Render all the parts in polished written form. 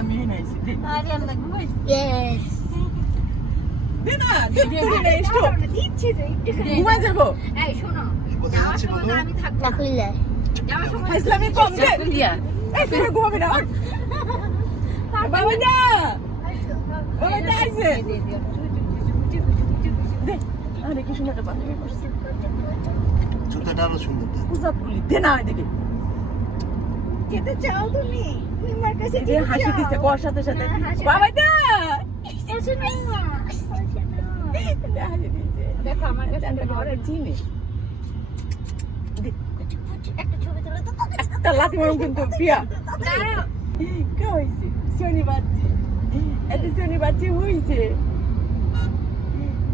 আমি নাইছি আরে আমরা ঘুমাই ইয়েস দে না তুই না এসো দিচ্ছি রে ঘুমাই যাবো এই শোনো যাওয়ার সময় তো আমি থাকবো না খুললে যাওয়ার সময় ফাইজলামি কম দে খুলিয়া এই তুই ঘুমাবি না বাবা যা বাবা যা আইছে দে আরে কি সুন্দর একটা বান্ধবী করছে জুতাটা আরো সুন্দর উজাব গুলি দে না এদিকে যেতে চাও তুমি তোমার কাছে যে হাসি দিচ্ছে কর সাথে সাথে বাবা যা এসো না হাসি দিচ্ছে দেখো আমার কাছে একটা ঘরের চিনি একটা ছবি তুলে তো একটা লাথি মারুম কিন্তু প্রিয়া দাঁড়াও কে হয়েছে শনি বাচ্চি এত শনি বাচ্চি হয়েছে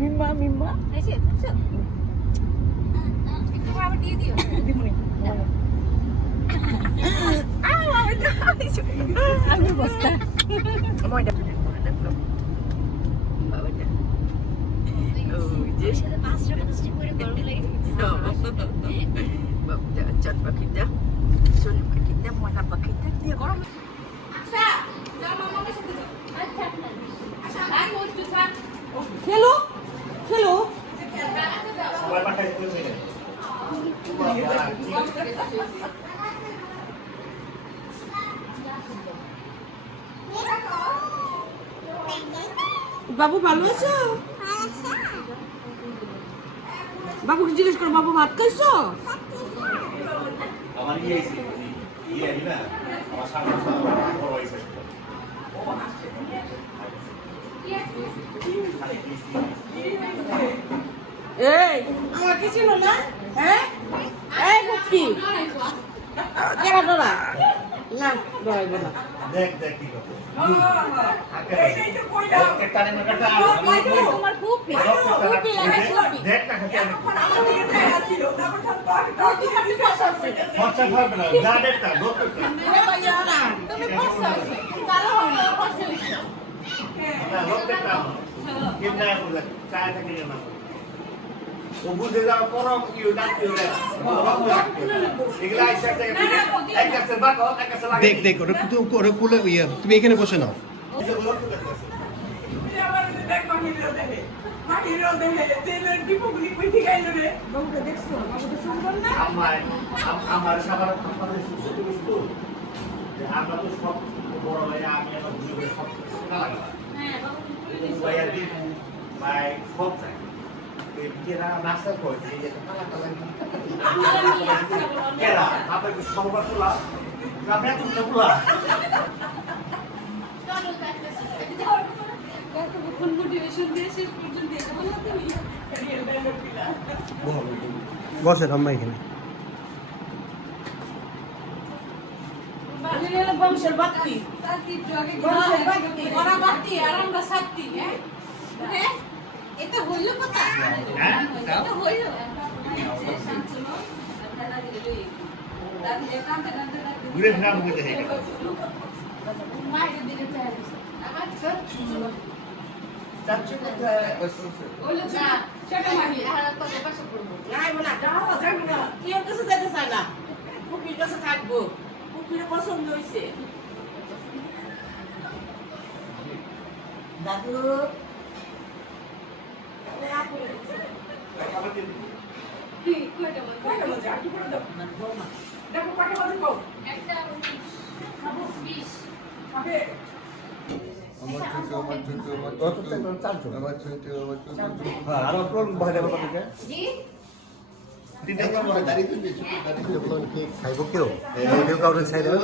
মিম্মা মিম্মা এসে বুঝছো একটু আবার দিয়ে দিও দিমুনি আমি বস্তা ময়দা সাথে 5 টাকা স্টিক করে গরম লাগে চট পাখিটা শনি পাখিটা ময়দা পাখিটা দিয়ে গরম আচ্ছা যাও মামার সাথে যাও আচ্ছা আচ্ছা আর মোস্ট থাক খেলো খেলো সবাই পাঠাই করে নিয়ে বাবু ভালো আছো বাবুকে জিজ্ঞেস করো বাবু ভাত খাইছো আমার ইয়ে না আমার সামনে বড় হয়েছে এই আমার কি ছিল না হ্যাঁ এই কুকি কেনা ডরা না ডরাইব না দেখ দেখ কি করতে তোমার ফুপি ফুপি লাগে ফুপি দেখ না খরচা খাবে না যা দেখ না তুমি বসো তাহলে হয় না বসো ও বুঝে যাওয়ার পরও কি ডাকতে হবে এগুলা একসাথে দেখ দেখ ওরা কুলে ইয়ে তুমি এখানে বসে নাও আমার সবার আমরা তো সব বড় হয়ে আমি আমার বুঝে সব ভাই সব চাই এরা নাস্তা করছে এই যে কালা কালা এরা আপনাকে সবার তোলা আমি এত তোলা বসেন আম্মা এখানে বংশের বাত্তি এটা হইল কথা এটা হইল ঘুরে ফিরে আমাকে দেখে থাকবো পুকুরে পছন্দ হয়েছে দাদু খাইব কেউ কাউরে ছাই দেবে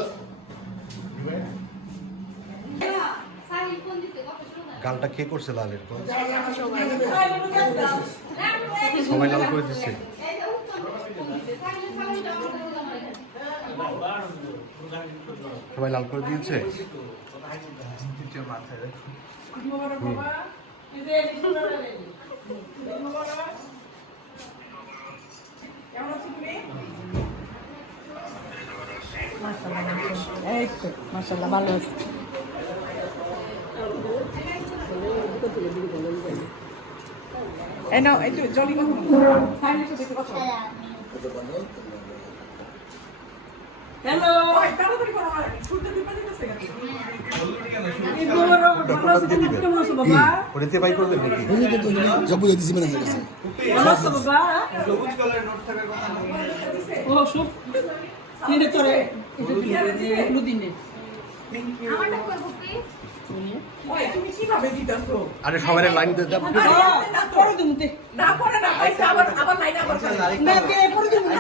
গালটা কে করছে লালের তো সবাই লাল করে দিচ্ছে সবাই লাল করে দিয়েছে মাশাআল্লাহ ভালো আছে এই নাও একটু জলি কথা সাইলেন্সে দেখতে পাচ্ছ হ্যালো তাড়াতাড়ি করো আর শুনতে দিতে দিতেছে ভালো আছো তুমি কেমন আছো বাবা ওটাতে বাই করবেন নাকি জব বুঝে দিছি মানে গেছে ভালো আছো বাবা ও শুভ নিয়ে তোরে এগুলো দিনে আমারটা করবো প্লিজ ওই তুমি কিভাবে দিতেছো আরে সবাই লাইন দিয়ে দাও পরে দিমতে না পড়ে না পয়সা আবার লাইন আবার না কে পরে দিমতে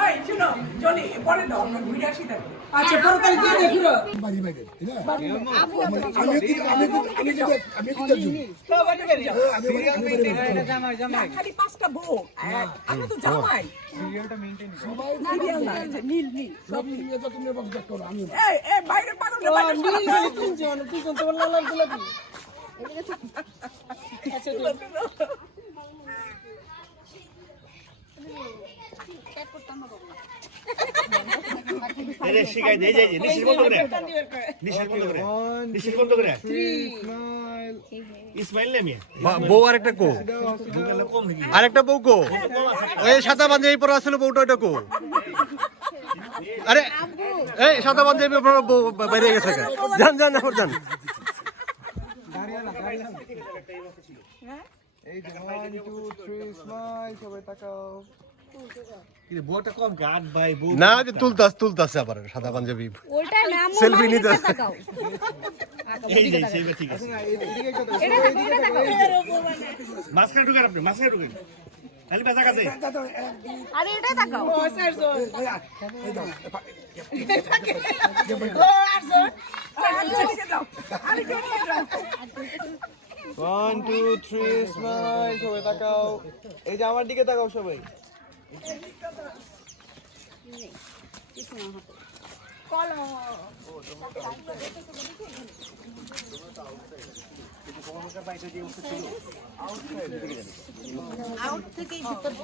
ওই শুনো জনি পরে দাও আমরা ঘুরে আসি তাহলে আচ্ছা পরে তাহলে দিয়ে দেখো বাড়ি বাইরে ঠিক আছে আমি কি করছি খালি পাঁচটা বউ আমি তো জামাই সিরিয়ালটা মেইনটেইন সবাই সিরিয়াল না নীল নীল সব নিয়ে তো তুমি বক্স করো আমি এই বাইরে পারো না বাইরে পারো তুই কোন তোমার লাল গোলাপি আচ্ছা এরে শিখাই দে এই যে নিশির বন্ধ করে নিশির বন্ধ করে নিশির বন্ধ করে ইসমাইল নেমি বউ আরেকটা কো আরেকটা বউ কো ওই সাদা পাঞ্জাবি পরা ছিল বউটা ওইটা কো আরে এই সাদা পাঞ্জাবি পরা বউ বাইরে গেছে যান যান এখন যান এই যে 1 2 3 স্মাইল সবাই তাকাও কি বউটা কম গাড ভাই বউ না যে তুলতাস আবার সাদা পাঞ্জাবি ওইটা না সেলফি নিতে এই যে সেইটা ঠিক আছে এদিকে একটু মাস্কার ঢুকান আপনি মাস্কার ঢুকান খালি বেজা কাছে আরে এটা তাকাও ও স্যার জো ওয়ান টু থ্রি স্মাইল সবাই তাকাও এই যে আমার দিকে তাকাও সবাই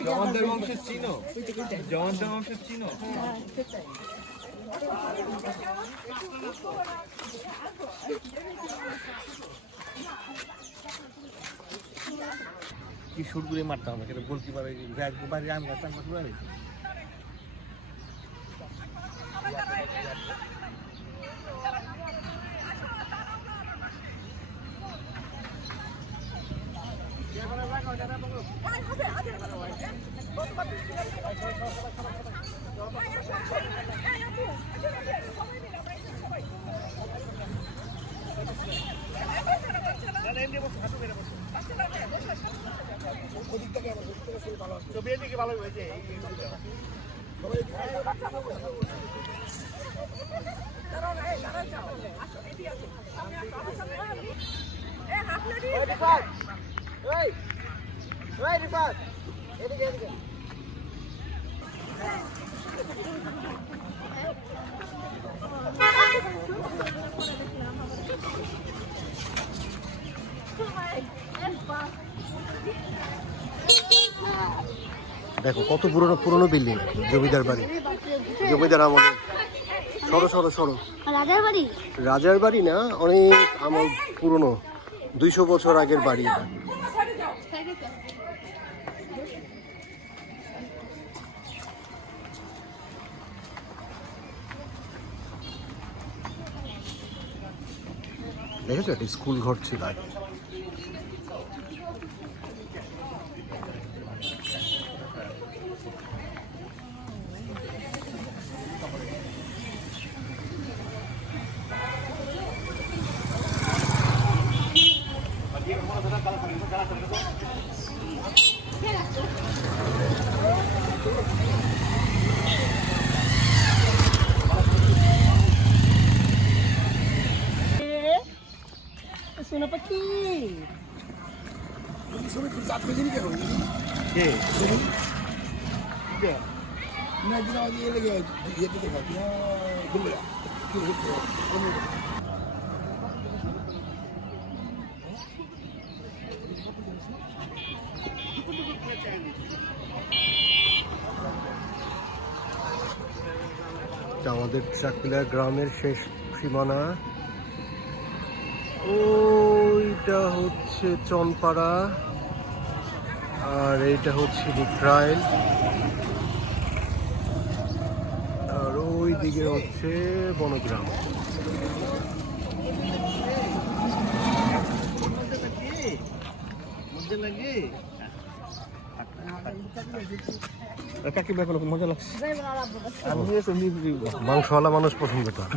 জওয়ানদের বংশের চিনো জওয়ানদের বংশের চিনো কি শুট করে মারতাম আমাকে গোলকিপার ব্যাট বাড়ি আম গাছ টাম শুরু হবে ভালো হয়েছে দেখো কত পুরনো বিল্ডিং জমিদার বাড়ি জমিদার আমলের সরো রাজার বাড়ি রাজার বাড়ি না অনেক আমার পুরনো 200 বছর আগের বাড়ি এটা দেখেছো একটা স্কুল ঘর ছিল আগে সোনা পাখি সবাই কি চাপ বেজে নিতে হবে কে না দিন আগে এলে গিয়ে যেতে তো পারি না বলে কি হচ্ছে আমাদের চাকলা গ্রামের শেষ সীমানা ওইটা হচ্ছে চনপাড়া আর এইটা হচ্ছে নিক্রাইল দিকে হচ্ছে বনগ্রাম। কাকি ব্যাপার মজা লাগছে। মাংসওয়ালা মানুষ পছন্দ করে।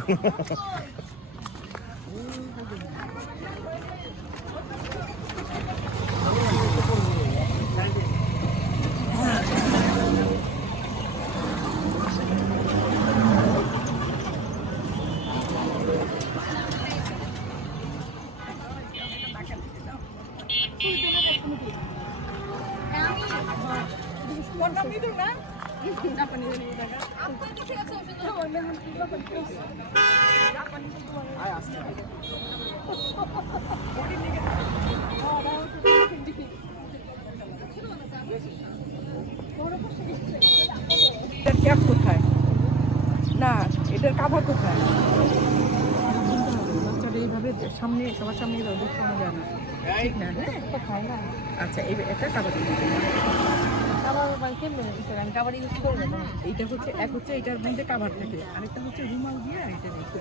এটার ক্যাপ কোথায়? না, এটার কাভার কোথায়? বাচ্চাটা এইভাবে সামনে সবার সামনে এইভাবে দেখানো যায় না, ঠিক না? আচ্ছা, এটা কাভার এইটা হচ্ছে এক হচ্ছে এটার মধ্যে কাভার থাকে, আরেকটা হচ্ছে রুমাল দিয়ে এটা রেখে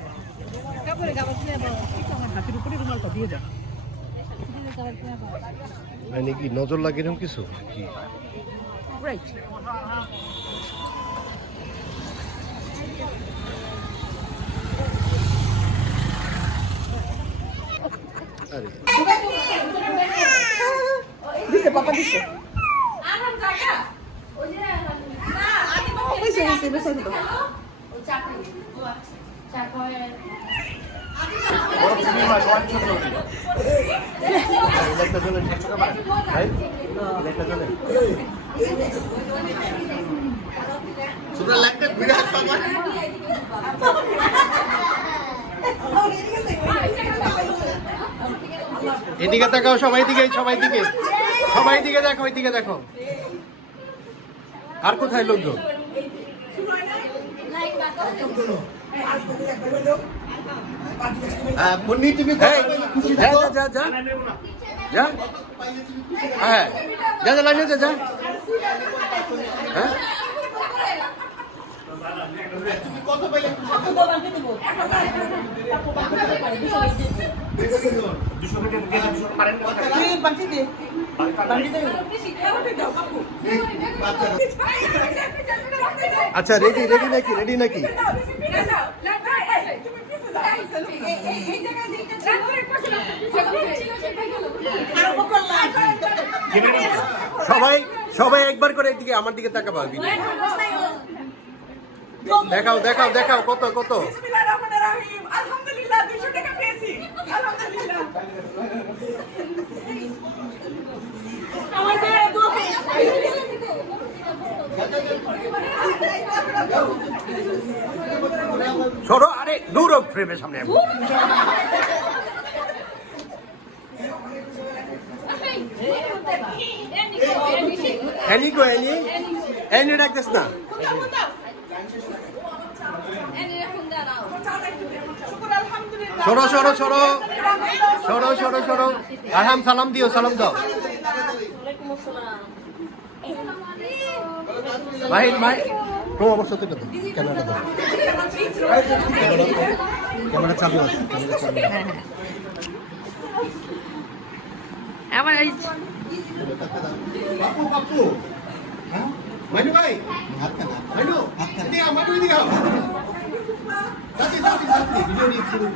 আমার হাতের উপরে রুমালটা দিয়ে যাও। মানে কি নজর লাগে এরকম কিছু কি? রাইট। আরে দিছে পাপা দিছে। আরাম জায়গা ওই যে না আগে হইছে হইছে বেশ হইছে। ও চাকরি ও আচ্ছা চাকরি এদিকে তাকাও, সবাই দিকে, সবাই দিকে, সবাই দিকে দেখো, ওইদিকে দেখো। আর কোথায় লোকজন? লাইনে যা। হ্যাঁ আচ্ছা, রেডি নাকি? রেডি নাকি? সবাই সবাই একবার করে এদিকে আমার দিকে তাকাবা। দেখাও দেখাও দেখাও, কত কত? আলহামদুলিল্লাহ 200 টাকা পেয়েছি। আলহামদুলিল্লাহ। আমাদের সরো, আরে দূর ফ্রেমের সামনে। এনি গো, এনি রাখতেছ না। সরো সরো সরো সরো সরো সরো। আরহাম সালাম দিও, সালাম দাও। ভাই ভাই প্রো অবশ্য তো ক্যামেরাটা দাও, ক্যামেরা চালু আছে, ক্যামেরা চালু আছে। আমার এই বাপু বাপু, হ্যাঁ মাইনু ভাই, মাইনু এদিকে মাইনু এদিকে আও। দাদি দাদি দাদি ভিডিও নিয়ে শুরু।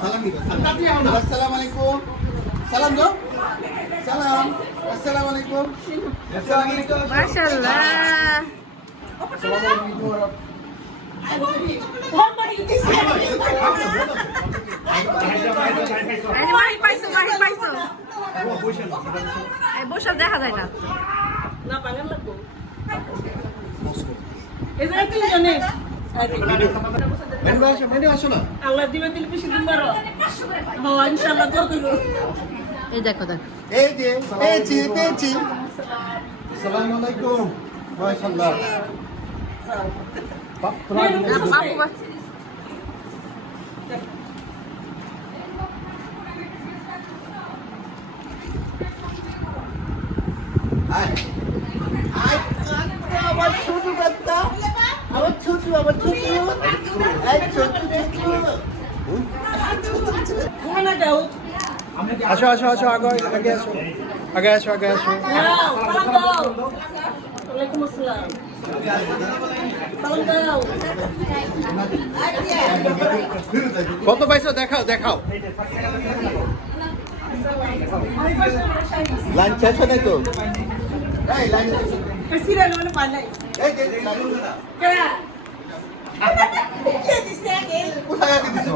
সালাম দিও, দাদি আও না। আসসালামু আলাইকুম, সালাম দাও, সালাম, আসসালামু আলাইকুম, আসসালামু আলাইকুম, মাশাআল্লাহ। আসসালামু আলাইকুম। বসে দেখা যায় না। আল্লাহ দিবে দিল বেশি দিন বারো। হ্যাঁ ইনশাআল্লাহ দোয়া করব। এই দেখো দেখো, এই যে পেয়েছি। আসসালামু আলাইকুম, মাশাআল্লাহ। আমার ছোট এই ছোট ওখানে যাও আসো আসো আসো আগে আগে আসো আগে আসো আগে আসো যাও সালাম দাও ওয়ালাইকুম আসসালাম সালাম দাও কত পাইছো দেখাও দেখাও লাইন শেষ হয় তো এই লাইন প্রেসিডেন্ট মানে পালাই এই যে কেডা কে দিছে কে কোথায় আগে দিছো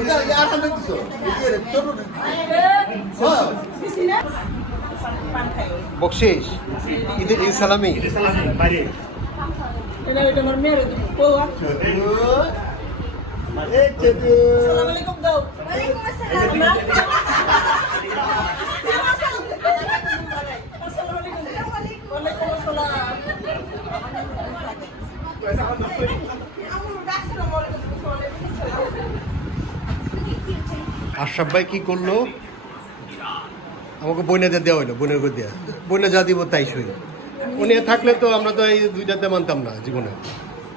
এটা ইয়ার সামনে দিছো এই রে ছোট হ্যাঁ দিছি না পান খাইও বকশিস ঈদের ঈদ সালামি বাইরে এটা এটা আমার মেয়ের কোয়া এই ছোট আসসালামু আলাইকুম দাও ওয়ালাইকুম আসসালাম আসসালামু আলাইকুম ওয়ালাইকুম আসসালাম আশরাফ ভাই কি করলো আমাকে বইনাদের দেওয়া হইলো বোনের করে দেওয়া বইনা যা দিব তাই সই উনি থাকলে তো আমরা তো এই দুইটাতে মানতাম না জীবনে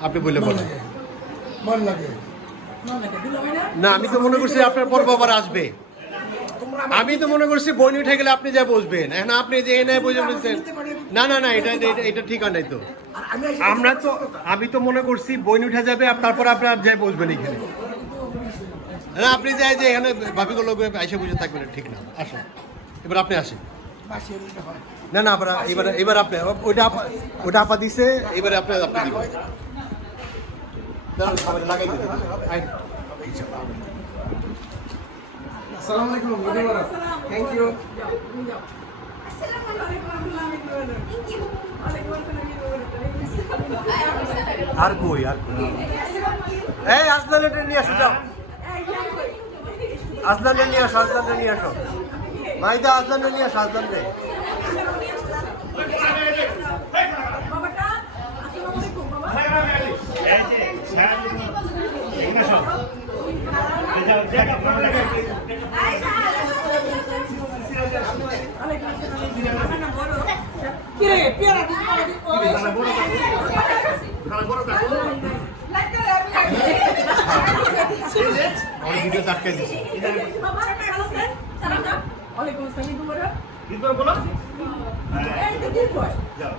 আপনি বলে বলেন মন লাগে না আমি তো মনে করছি আপনার পর্ব আবার আসবে আমি তো মনে করছি বইন উঠে গেলে আপনি যা বসবেন এখন আপনি যে এনে বসে বলছেন না না না এটা এটা ঠিক নাই তো আমরা তো আমি তো মনে করছি বইন উঠে যাবে আর তারপর আপনার যাই বসবেন এখানে না আপনি যাই যে এখানে ভাবিগুলো এসে বসে থাকবেন ঠিক না আসুন এবার আপনি আসেন না না আপনার এবার আপনি ওটা আপা দিছে এবারে আপনি আপনি দিবেন লাগাই দিবেন আসসালামু আলাইকুম মুবারক থ্যাংক ইউ আর কই এই আসদানটা নিয়ে আসো যাও আসদানটা নিয়ে আসো মাইদা আসদানটা নিয়ে আসো আসদানটা কিরে পেয়ারা আমার ভিডিও আটকে দিছি ওয়ালাইকুম আসসালাম বলো এই তো কি কয় যাও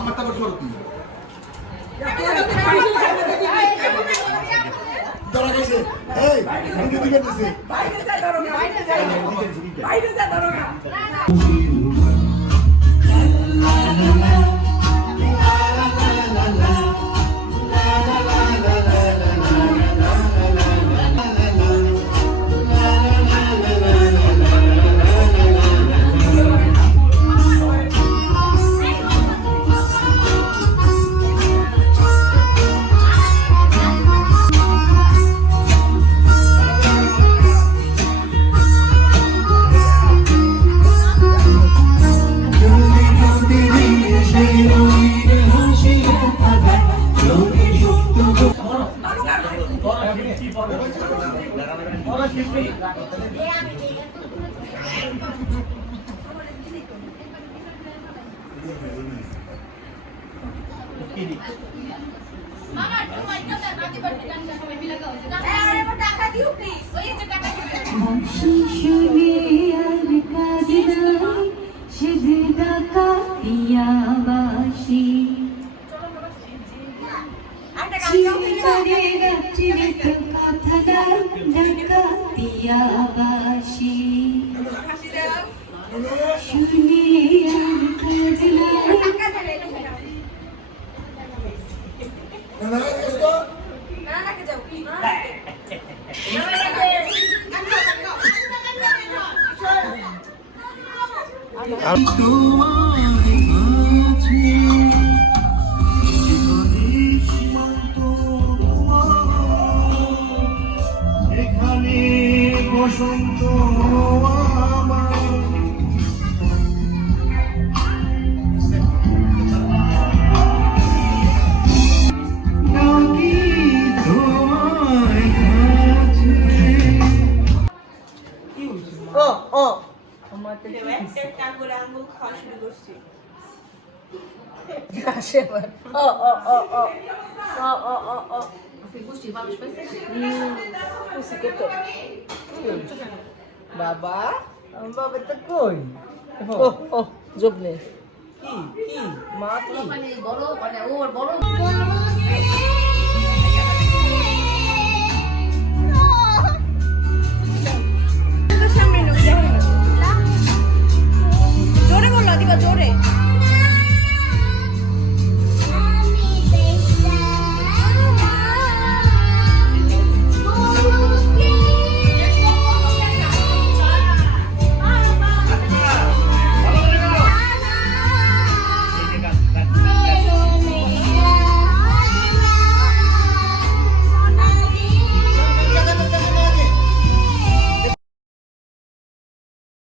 আমার তারপর সরো কি ধরা গেছে এই আমি দিকে দিছি বাইরে যা ধরো না বাইরে যা ধরো না বসন্ত আমার ডাকি তোমায় কাছে। ও ও একটা করে আঙ্গুল খাওয়া শুরু করছি আসে এবার ও ও ও ও ও ও ও ও খুশি কত বাবা আমার বাবা তো কই ও ও জবনে কি কি মা কি জোরে বলো দিবা জোরে